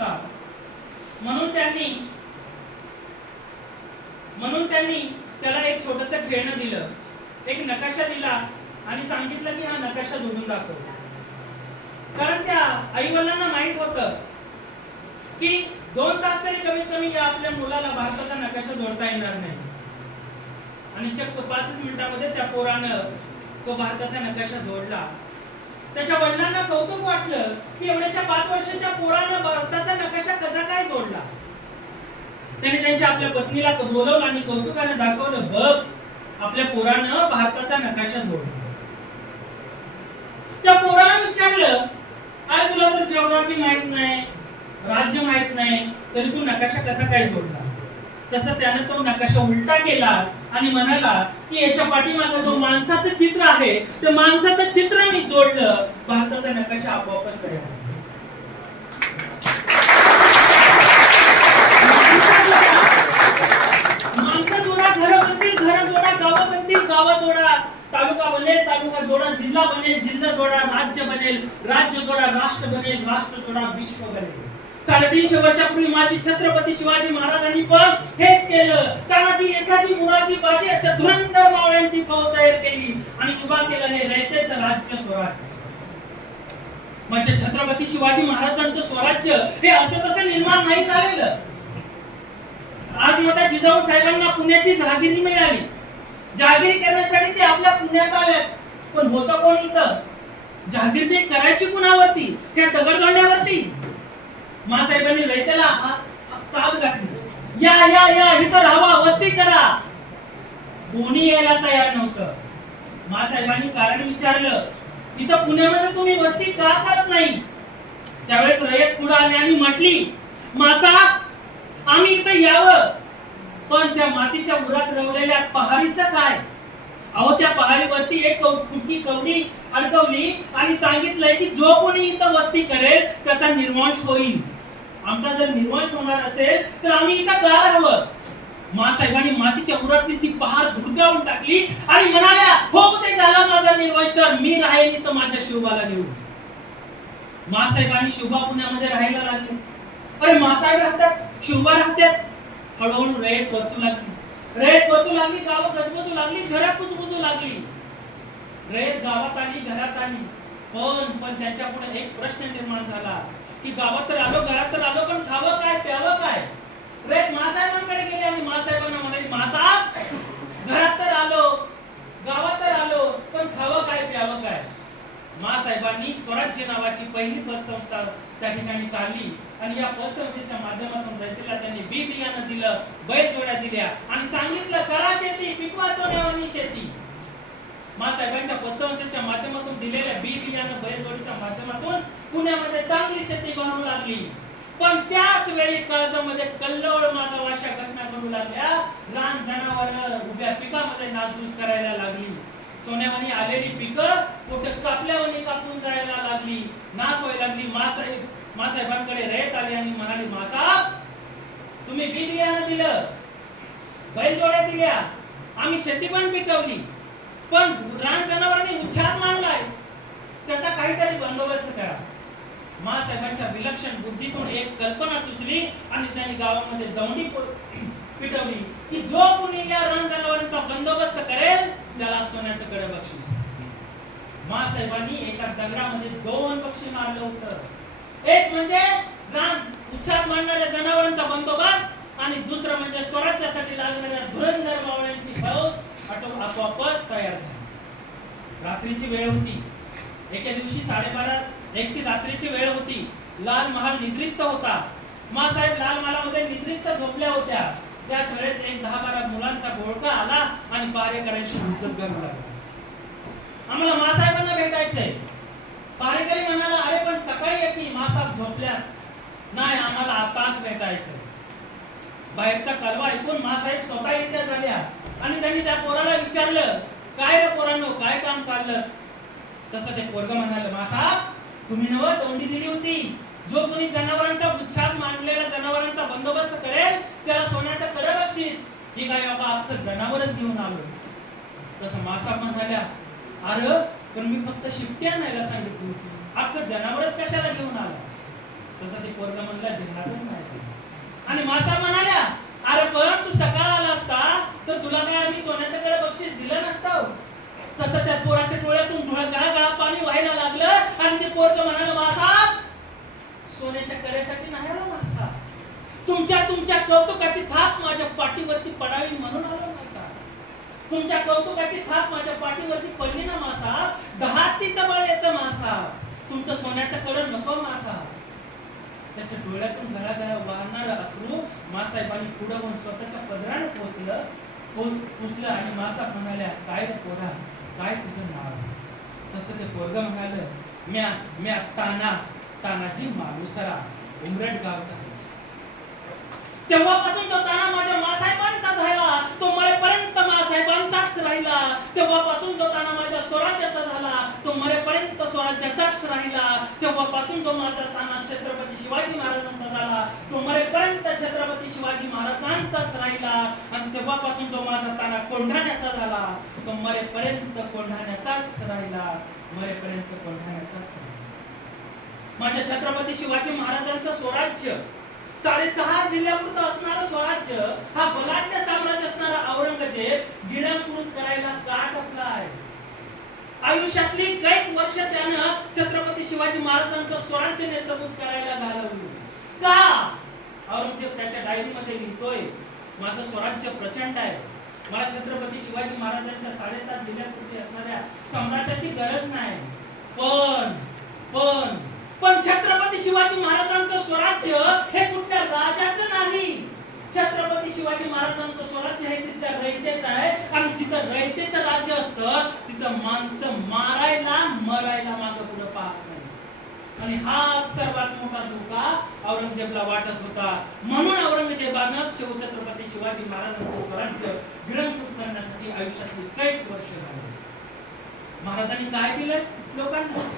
होता. म्हणून त्यांनी त्याला एक छोटंसं खेळणं दिलं, एक नकाशा दिला आणि सांगितलं की हा नकाशा जोडून दाखव. कारण त्या आई वडिलांना माहित होतं की 2 तास तरी कमीत कमी या आपल्या मुलाला भारताचा नकाशा जोडता येणार नाही. आणि चक्क 5 मिनिटांमध्ये त्या पोरानं तो भारताचा नकाशा जोडला. त्याच्या वडिलांना कौतुक वाटलं की एवढ्याशा 5 वर्षाच्या पोरानं भारताचा नकाशा कसा काय जोडला. त्याने त्यांच्या आपल्या पत्नीला बोलवलं आणि कौतुकाने दाखवलं, बघ आपल्या पोरानं भारताचा नकाशा जोडला. त्या पोराला विचारलं, अरे तुला तर जिओग्राफी माहित नाही, राज्य माहित नाही, तरी तू नकाशा कसा काय जोडला. तसं त्याने तो नकाशा उलटा केला आणि म्हणाला की याच्या पाठीमागे जो माणसाचं चित्र आहे ते माणसाचं चित्र मी जोडलं, भारताचा नकाशा आपोआपच तयार झाला. माणसं जोडा, घर बनतील, घर जोडा, गाव बनतील, गाव जोडा, तालुका बनेल, तालुका जोडा, जिल्हा बनेल, जिल्हा जोडा, राज्य बनेल, राज्य जोडा, राष्ट्र बनेल, राष्ट्र जोडा, विश्व बनेल. 350 वर्षापूर्वी माझी छत्रपती शिवाजी महाराजांनी पण हेच केलं. तानाजी, येसाजी, मुरारजी, बाजी अशा धुरंधर मावळ्यांची फौज तयार केली आणि उभा केलं हे रयतेचं राज्य स्वराज्य. म्हणजे छत्रपती शिवाजी महाराजांचं स्वराज्य हे असं तसं निर्माण नाही झालेलं. आज माझ्या जिजाऊ साहेबांना पुण्याची जहागिरी मिळाली. जहागिरी करण्यासाठी ते आपल्या पुण्यात आले, पण होतं कोण इथं? जहागिरी करायची कुणावरती? त्या दगडधोंड्यावरती. मासाहेबांनी रयतेला साथ घातली, या या या इथं राहा, वस्ती करा. कोणी यायला तयार नव्हतं. मासाहेबांनी कारण विचारलं, इथं पुण्यामध्ये तुम्ही वस्ती का करत नाही? त्यावेळेस रयत पुढे आली आणि म्हटली, मासाहेब आम्ही इथं यावं, पण त्या मातीच्या उरात रवलेल्या पहारीचं काय? अहो त्या पहारीवरती एक कुटकी कवडी अडकवली आणि सांगितलंय की जो कोणी इथं वस्ती करेल त्याचा निर्वंश होईल. आमचा जर निर्वंश होणार असेल तर आम्ही इथं का राहावं? मासाहेबांनी मातीच्या उरातली ती पहार धुडकावून टाकली आणि म्हणाल्या, हो ते झाला माझा निर्वंश, तर मी राहीन इथं माझ्या शिवबाला घेऊन. मासाहेबांनी शिवबा पुण्यामध्ये राहायला लागले. अरे मासाहेब राहतात, शिवबा राहतात. हळूहळू रयत परतू लागली, रयत परतू लागली, गावं गजबजू लागली, घरात कुजबजू लागली. रयत गावात आली, घरात आली, पण त्यांच्या पुढे एक प्रश्न निर्माण झाला की गावात तर आलो, घरात तर आलो, पण खावं काय, प्यावं काय? रयत मासाहेबांकडे गेले आणि मासाहेबांना म्हणाले, मासाहेब घरात तर आलो, गावात तर आलो, पण खावं काय, प्यावं काय? मासाहेबांनी स्वराज्य नावाची पहिली पतसंस्था त्या ठिकाणी काढली आणि या पतसंस्थेच्या माध्यमातून रयतेला त्यांनी बी बियाणं दिलं, बैलजोड्या दिल्या आणि सांगितलं, करा शेती, पिकवा सोन्यावानी शेती. मासाहेबांच्या पतसंस्थेच्या माध्यमातून दिलेल्या बी बियाणं बैलजोडीच्या माध्यमातून पुण्यामध्ये चांगली शेती भरू लागली. पण त्याच वेळी कर्जमध्ये कल्लोळ माधवाशा घटना घडू लागल्या. रान जनावर उभ्या पिकामध्ये नासधूस करायला लागली. सोन्यावानी आलेली पिकं कुठे कापल्यावानी कापून जायला लागली, नाश व्हायला लागली. मासाहेबांकडे रयत आली आणि म्हणाली, मासाहेब तुम्ही बी बियाणं दिलं, बैलजोड्या दिल्या, आम्ही शेती पण पिकवली, पण रान जनावरांनी उच्छाद मांडलाय, त्याचा काहीतरी बंदोबस्त करा. मासाहेबांच्या विलक्षण बुद्धीतून एक कल्पना सुचली आणि त्यांनी गावामध्ये दौंडी पिटवली की जो कोणी या रान जनावरांचा बंदोबस्त करेल त्याला सोन्याचं कडे बक्षीस. मासाहेबांनी एका दगडामध्ये 2 पक्षी मारलं होतं. एक म्हणजे रान उच्छाद मांडणाऱ्या जनावरांचा बंदोबस्त आणि दुसरं म्हणजे स्वराज्यासाठी लागणाऱ्या धुरंधर मावळ्यांची फौज आपोआपच तयार झाली. रात्रीची वेळ होती. एके दिवशी 12:30 रात्रीची वेळ होती. लाल महाल निद्रिस्त होता. मासाहेब लाल महालामध्ये निद्रिस्त झोपल्या होत्या. त्याच वेळेस एक 10-12 मुलांचा घोळका आला आणि पहारेकऱ्यांशी हुज्जत करू लागला. आम्हाला मासाहेबांना भेटायचंय. पहारेकरी म्हणाला, अरे पण सकाळी येते, मासाहेब झोपल्या. नाही, आम्हाला आताच भेटायचंय. बाहेरचा कलवा ऐकून मासाहेब स्वतः इथे झाल्या आणि त्यांनी त्या पोराला विचारलं, काय रे पोरांनो, काय काम काढलं? तसं ते पोरग म्हणाले, मासाहेब तुम्ही नव दौंडी दिली होती, जो कोणी जनावरांचा उच्छाद मांडलेल्या जनावरांचा बंदोबस्त करेल त्याला सोन्याचं कडे बक्षीस. ही काय बाबा, आता जनावरच घेऊन आलो. तसं मासाहेब म्हणाल्या, अरे पण मी फक्त शिट्टी आणायला सांगितली होती, आता जनावरच कशाला घेऊन आला? तसं ते पोरगा म्हणला धिंगाणच नाही. आणि मासा म्हणाल्या, अरे पण तू सकाळ आला असता तर तुला काय आम्ही सोन्याच्या कडे बक्षीस दिलं नसतं. तसं त्या पोराच्या डोळ्यातून गळा पाणी व्हायला लागलं आणि ते पोरग म्हणाले, मासा सोन्याच्या कड्यासाठी नाही आलो मासा, तुमच्या कौतुकाची थाप माझ्या पाठीवरती पडावी म्हणून आलो मासा. तुमच्या कौतुकाची थाप माझ्या पाठीवरती पडली ना मासा, 10 हत्तीचं बळ येतं मासा, तुमचं सोन्याचं कड नको मासा. त्याच्या डोळ्यातून गळा वाहणारं अश्रू मासाहेबांनी पुढे होऊन स्वतःच्या पदराने पुसलं आणि मासा म्हणाल्या, काय रे पोरा, काय तुझं नाव? तसं ते पोरग म्हणालं, म्या तानाजी मालुसरा, उमरट गावचा. तेव्हापासून तो ताना माझ्या मासाहेबांचाच राहिला, तो मरेपर्यंत मासाहेबांचाच राहिला. तेव्हापासून तो ताना माझ्या स्वराज्याचा झाला, तो मरेपर्यंत स्वराज्याचाच राहिला. तेव्हापासून तो माझा ताना छत्रपती शिवाजी महाराजांचा झाला, तो मरेपर्यंत छत्रपती शिवाजी महाराजांचाच राहिला. आणि तेव्हापासून तो माझा ताना कोंढाण्याचा झाला, तो मरेपर्यंत कोंढाण्याचाच राहिला, मरेपर्यंत कोंढाण्याचाच राहिला. माझ्या छत्रपती शिवाजी महाराजांचं स्वराज्य 6.5 जिल्ह्यापुरतं असणारं स्वराज्य, हा बलाढ्य साम्राज्य असणारा औरंगजेब गिळंकृत करायला का टपलाय? आयुष्यातली कैक वर्ष त्यानं छत्रपती शिवाजी महाराजांचं स्वराज्य नेस्तभूत करायला घालवली का? औरंगजेब त्याच्या डायरीमध्ये लिहितोय, माझं स्वराज्य प्रचंड आहे, मला छत्रपती शिवाजी महाराजांच्या 7.5 जिल्ह्यापुरती असणाऱ्या साम्राज्याची गरज नाही. पण छत्रपती शिवाजी महाराजांचं स्वराज्य हे कुठल्या राजाचं नाही. छत्रपती शिवाजी महाराजांचं स्वराज्य हे तिथल्या रयतेचं आहे. आणि जिथं रयतेचं राज्य असतं तिथं माणसं मारायला मरायला मागं पुढे पाहत नाही. आणि हा सर्वात मोठा धोका औरंगजेबला वाटत होता. म्हणून औरंगजेबानं छत्रपती शिवाजी महाराजांचं स्वराज्य गिळंकृत करण्यासाठी आयुष्यातली कैक वर्ष घालवली. महाराजांनी काय दिलं लोकांना?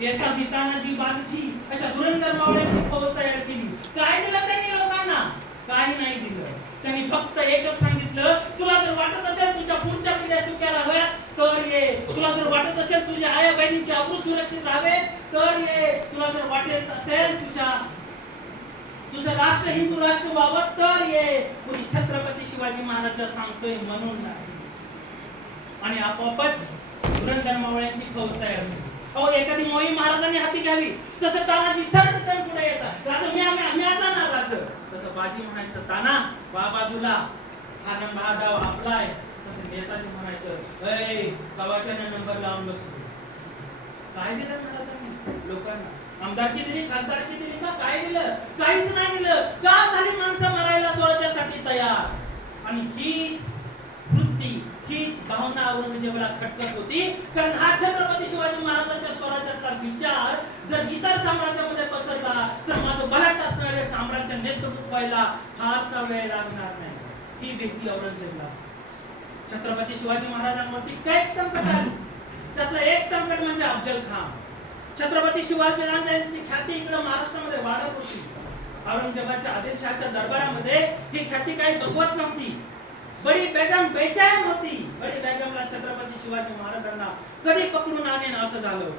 यशाची, तानाजी, बागची अशा धुरंधर मावळ्यांची फौज तयार केली. काय दिलं त्यांनी लोकांना? काही नाही दिलं. त्यांनी फक्त एकच सांगितलं, तुला जर वाटत असेल तुझ्या पुढच्या पिढ्या सुख्या राहाव्यात तर ये, तुला जर वाटत असेल तुझ्या आया बहिणींचे अब्रू सुरक्षित राहावे तर ये, तुला जर वाटत असेल तुझं राष्ट्र हिंदू राष्ट्र व्हावं तर ये. कोणी छत्रपती शिवाजी महाराज सांगतोय म्हणून नाही. आणि आपोआपच धुरंधर मावळ्यांची फौज तयार झाली. एखादी मोहीम महाराजांनी हाती घ्यावी, तसं तानाजी सरकन पुढे येतात, राजा मी जाणार राज. तसं बाजी म्हणायचं, ताना बा बाजूला, हा डाव आपला आहे. तसं नेताजी म्हणायचं, ऐ गावाच्या नंबर लावून बसतो. काय दिलं महाराजांनी लोकांना? आमदारकी दिली, खासदारकी दिली का? काय दिलं? काहीच नाही दिलं. का झाली माणसं मरायला स्वराज्यासाठी तयार? आणि हीच वृत्ती, हीच भावना औरंगजेबाला खटकत होती. कारण हा छत्रपती शिवाजी महाराजांच्या स्वराज्याचा विचार जर इतर साम्राज्यामध्ये पसरला तर माझं बलाढ्य असणारे साम्राज्य नेस्तभूत व्हायला फारसा वेळ लागणार नाही. ही भीती औरंगजेबला. छत्रपती शिवाजी महाराजांवरती कैक संकट आली. त्यातलं एक संकट म्हणजे अफजल खान. छत्रपती शिवाजी महाराजांची ख्याती इकडे महाराष्ट्रामध्ये वाढत होती. औरंगजेबाच्या आदिलशहाच्या दरबारामध्ये ही ख्याती काही बघवत नव्हती. बडी बेगम बेचैन होती. बडी बेगमला छत्रपती शिवाजी महाराजांना कधी पकडून आणेन असं झालं.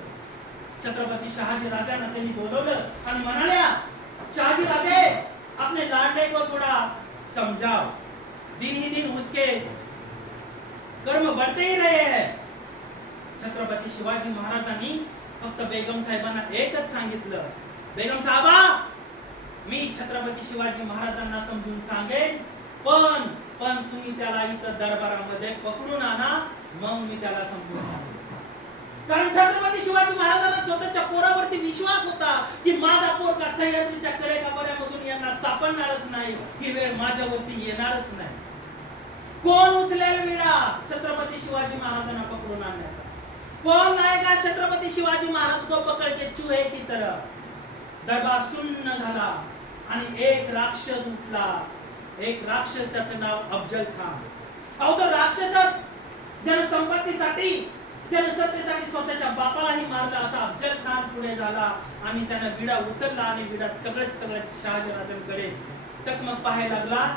छत्रपती शहाजी राजांना त्यांनी बोलवलं आणि म्हणाल्या, शहाजी राजे अपने लाडले को थोड़ा समझाओ, दिन ही दिन उसके कर्म बढ़ते ही रहे हैं. छत्रपती शिवाजी महाराजांनी फक्त बेगम साहेबांना एकच सांगितलं, बेगम साहेबा मी छत्रपती शिवाजी महाराजांना समजून सांगेन, पण तुम्ही त्याला इथं दरबारामध्ये पकडून आणा, मग मी त्याला समजून सांगेन. कारण छत्रपती शिवाजी महाराजांना स्वतःच्या पोरावरती विश्वास होता की माझा पोरगा सह्याद्रीच्या कडेकपाऱ्यामधून यांना सापडणारच नाही, ही वेळ माझ्यावरती येणारच नाही. कोण उचलेल विडा छत्रपती शिवाजी महाराजांना पकडून आणण्याचा? कोण लाएगा छत्रपती शिवाजी महाराज को पकड़ के चूहे की तरह? दरबार सुन्न झाला आणि एक राक्षस उठला. एक राक्षस, त्याचं नाव अफजल खान. अहो तो राक्षसच जनसंपत्तीसाठी, जनसत्तेसाठी स्वतःच्या बापालाही मारला असा अफजल खान पुढे झाला आणि त्याने विडा उचलला आणि विडा चगळत शहाजीराजांकडे टकमक पाहायला लागला.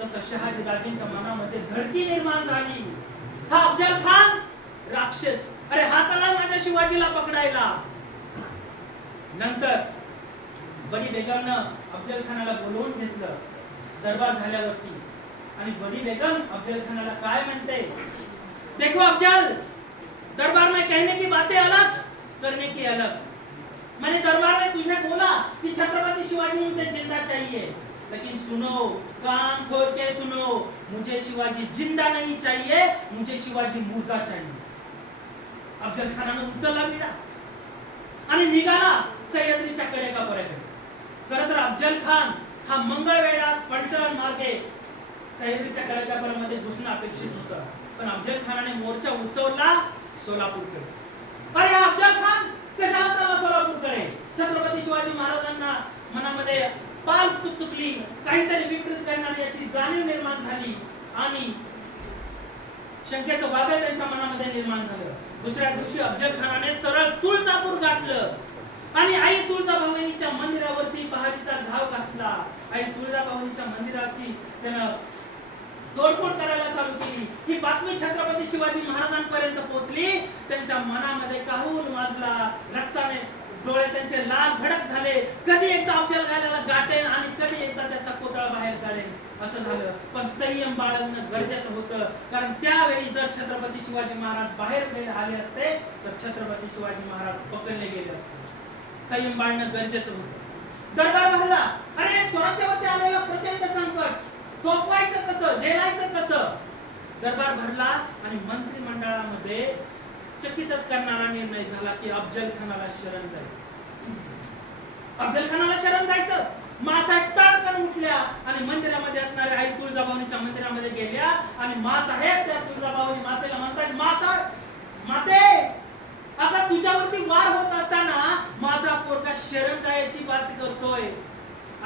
तसं शहाजीराजांच्या मनामध्ये धडकी निर्माण झाली. हा अफजल खान राक्षस, अरे हा चला माझ्या शिवाजीला पकडायला. नंतर बडी बेगमनं अफजल खानाला बोलवून घेतलं दरबार झाल्यावरती, आणि बडी बेगम अफजल खानाला काय म्हणते, देखो अफजल, दरबार में कहने की बातें अलग, करने की अलग। मैंने दरबार में तुझे बोला कि छत्रपति शिवाजी मुझे जिंदा चाहिए, लेकिन सुनो, कान खोल के सुनो, मुझे शिवाजी जिंदा नहीं चाहिए, मुझे शिवाजी मुर्दा चाहिए। अफजल खानानं उचलला विडा आणि निघाला सह्याद्रीच्या कडेकापर्यंत. खरं तर अफजल खान हा मंगळवेढ्यात पलटण मार्गे सह्याद्रीच्या कडेकापर्यंत घुसणं अपेक्षित होतं, पण अफजल खानाने मोर्चा उचलला सोलापूरकडे. अरे अफजल खान कशाला चालला सोलापूरकडे? छत्रपती शिवाजी महाराजांना मनामध्ये पाल चुकचुकली, काहीतरी विपरीत करणारी याची जाणीव निर्माण झाली आणि शंकेचं वादळ त्यांच्या मनामध्ये निर्माण झालं. दुसऱ्या दिवशी अफजल खानाने सरळ तुळजापूर गाठलं आणि आई तुळजाभवानीच्या मंदिरावरती पहारीचा धाव घातला. आई तुळजाभवानीच्या मंदिराची त्यानं तोडफोड करायला चालू केली. ही बातमी छत्रपती शिवाजी महाराजांपर्यंत पोहोचली. त्यांच्या मनामध्ये काहूर वाजला, रक्ताने डोळे त्यांचे लाल भडक झाले. कधी एकदा अफजल खानाला गाठेन आणि कधी एकदा त्याचा कोतळा बाहेर काढेन असं झालं. पण संयम बाळगणं गरजेचं होतं, कारण त्यावेळी जर छत्रपती शिवाजी महाराज बाहेर आले असते तर छत्रपती शिवाजी महाराज पकडले गेले असते. संयम बाळगणं गरजेचं होतं. दरबार भरला. अरे स्वराज्यावरती आलेलं प्रचंड संकट थोपवायचं कसं, झेलायचं कसं? दरबार भरला आणि मंत्रिमंडळामध्ये चकितच करणारा निर्णय झाला की अफजल खानाला शरण जायचं. अफजल खानाला शरण जायचं. मासाहेब ताडकन उठल्या आणि मंदिरामध्ये असणाऱ्या आई तुळजाभवानीच्या मंदिरामध्ये गेल्या आणि मासाहेब त्या तुळजाभवानी मातेला म्हणतात, मासाहेब माते, आता तुझ्यावरती वार होत असताना माझा पोरगा शरण जायची बात करतोय.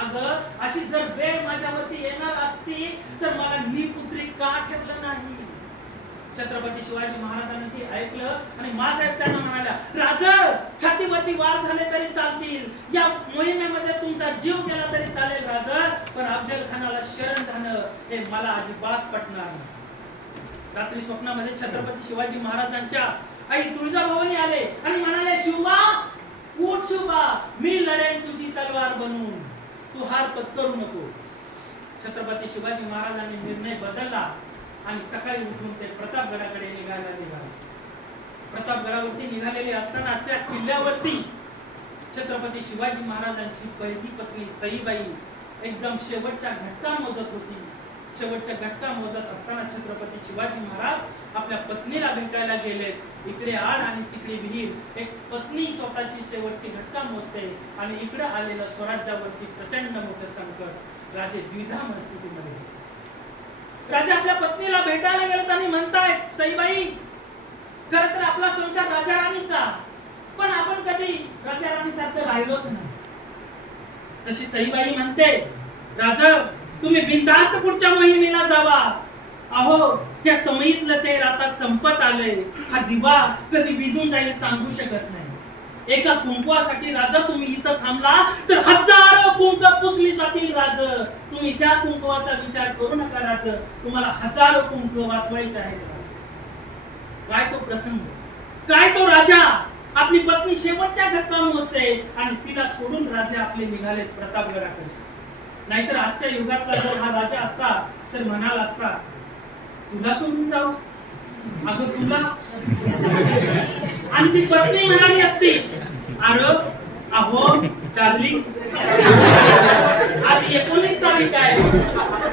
अगं अशी जर वेळ माझ्यावरती येणार असती तर मला निपुत्री का ठेवलं नाही? छत्रपती शिवाजी महाराजांनी ते ऐकलं आणि मासाहेब त्यांना म्हणाल्या, राजा, छातीवरती वार झाले तरी चालतील, या मोहिमेमध्ये तुमचा जीव गेला तरी चालेल राजा, पण अफजल खानाला शरण जाणं हे मला अजिबात पटणार नाही. रात्री स्वप्नामध्ये छत्रपती शिवाजी महाराजांच्या आई तुळजाभवानी आले आणि म्हणाले, शिवबा उठ शिवबा, मी लढेन तुझी तलवार बनवून, तू हार पत्करू नको. छत्रपती शिवाजी महाराजांनी निर्णय बदलला आणि सकाळी उठून ते प्रतापगडाकडे निघाले. प्रतापगडावरती निघालेले असताना त्या किल्ल्यावरती छत्रपती शिवाजी महाराजांची पहिली पत्नी सईबाई एकदम शेवटच्या घटका मोजत होती. शेवटच्या घटका मोजत असताना छत्रपती शिवाजी महाराज आपल्या पत्नीला भेटायला गेले. इकडे आड आणि तिकडे विहीर. एक पत्नी स्वतःची शेवटची घटका मोजते आणि इकडे आलेलं स्वराज्यावरती प्रचंड मोठं संकट. राजे द्विधा मनस्थितीमध्ये. राजे आपल्या पत्नीला भेटायला गेलेत आणि म्हणतायत, सईबाई, खरं तर आपला संसार राजा राणीचा, पण आपण कधी राजा राणी सारखं राहिलोच नाही. तशी सईबाई म्हणते, राजा, तुम्ही बिनधास्त पुढच्या मोहिमेला जावा. अहो, त्या समयीतलं तेल आता संपत आले. हा दिवा कधी विझून जाईल सांगू शकत नाही. एका कुंकवासाठी राजा तुम्ही इथं थांबला तर हजारो कुंक पुसली जातील राजा. तुम्ही त्या कुंकवाचा विचार करू नका राजा, तुम्हाला हजारो कुंक वाचवायचे आहेत. काय तो प्रसंग, काय तो राजा. आपली पत्नी शेवटच्या घटका मोजते आणि तिला सोडून राजे आपले निघाले प्रतापगडाकडे. नाहीतर आजच्या युगातला जर हा राजा असता तर म्हणाला असता, तुला सोडून जाऊ, अगं तुला. आणि ती पत्नी म्हणाली असती, अरे अहो डार्लिंग, आज 19 तारीख आहे,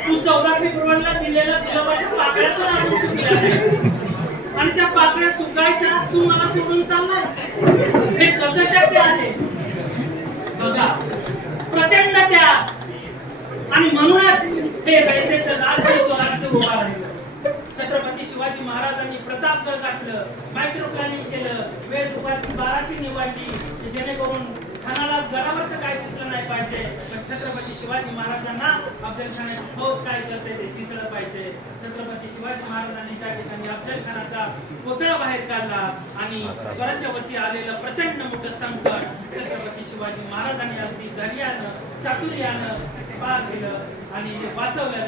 तू 14 फेब्रुवारीला दिलेला गुलाबाच्या पाकळ्यातून आणून सुकल्या आहे आणि त्या पाकळ्या सुकायच्या तू मला सोडून चाललाय. हे कसं शक्य आहे? बघा, प्रचंड त्याग. आणि म्हणूनच हे रयतेचं राज्य स्वराज्य उभा राहिलं. छत्रपती शिवाजी महाराजांनी प्रतापगड गाठलं, मायक्रो प्लॅनिंग केलं, वेळ दुपारची 12ची निवडली, जेणेकरून खानाला गडावर तर काय दिसलं नाही पाहिजे, पण छत्रपती शिवाजी महाराजांना अफजल खानाची फौज काय करते ते दिसलं पाहिजे. छत्रपती शिवाजी महाराजांनी त्या ठिकाणी अफजल खानाचा कोतळा बाहेर काढला आणि स्वराज्यावरती आलेलं प्रचंड मोठं संकट छत्रपती शिवाजी महाराजांनी अगदी धैर्यानं, चातुर्यानं पार केलं आणि वाचवलं.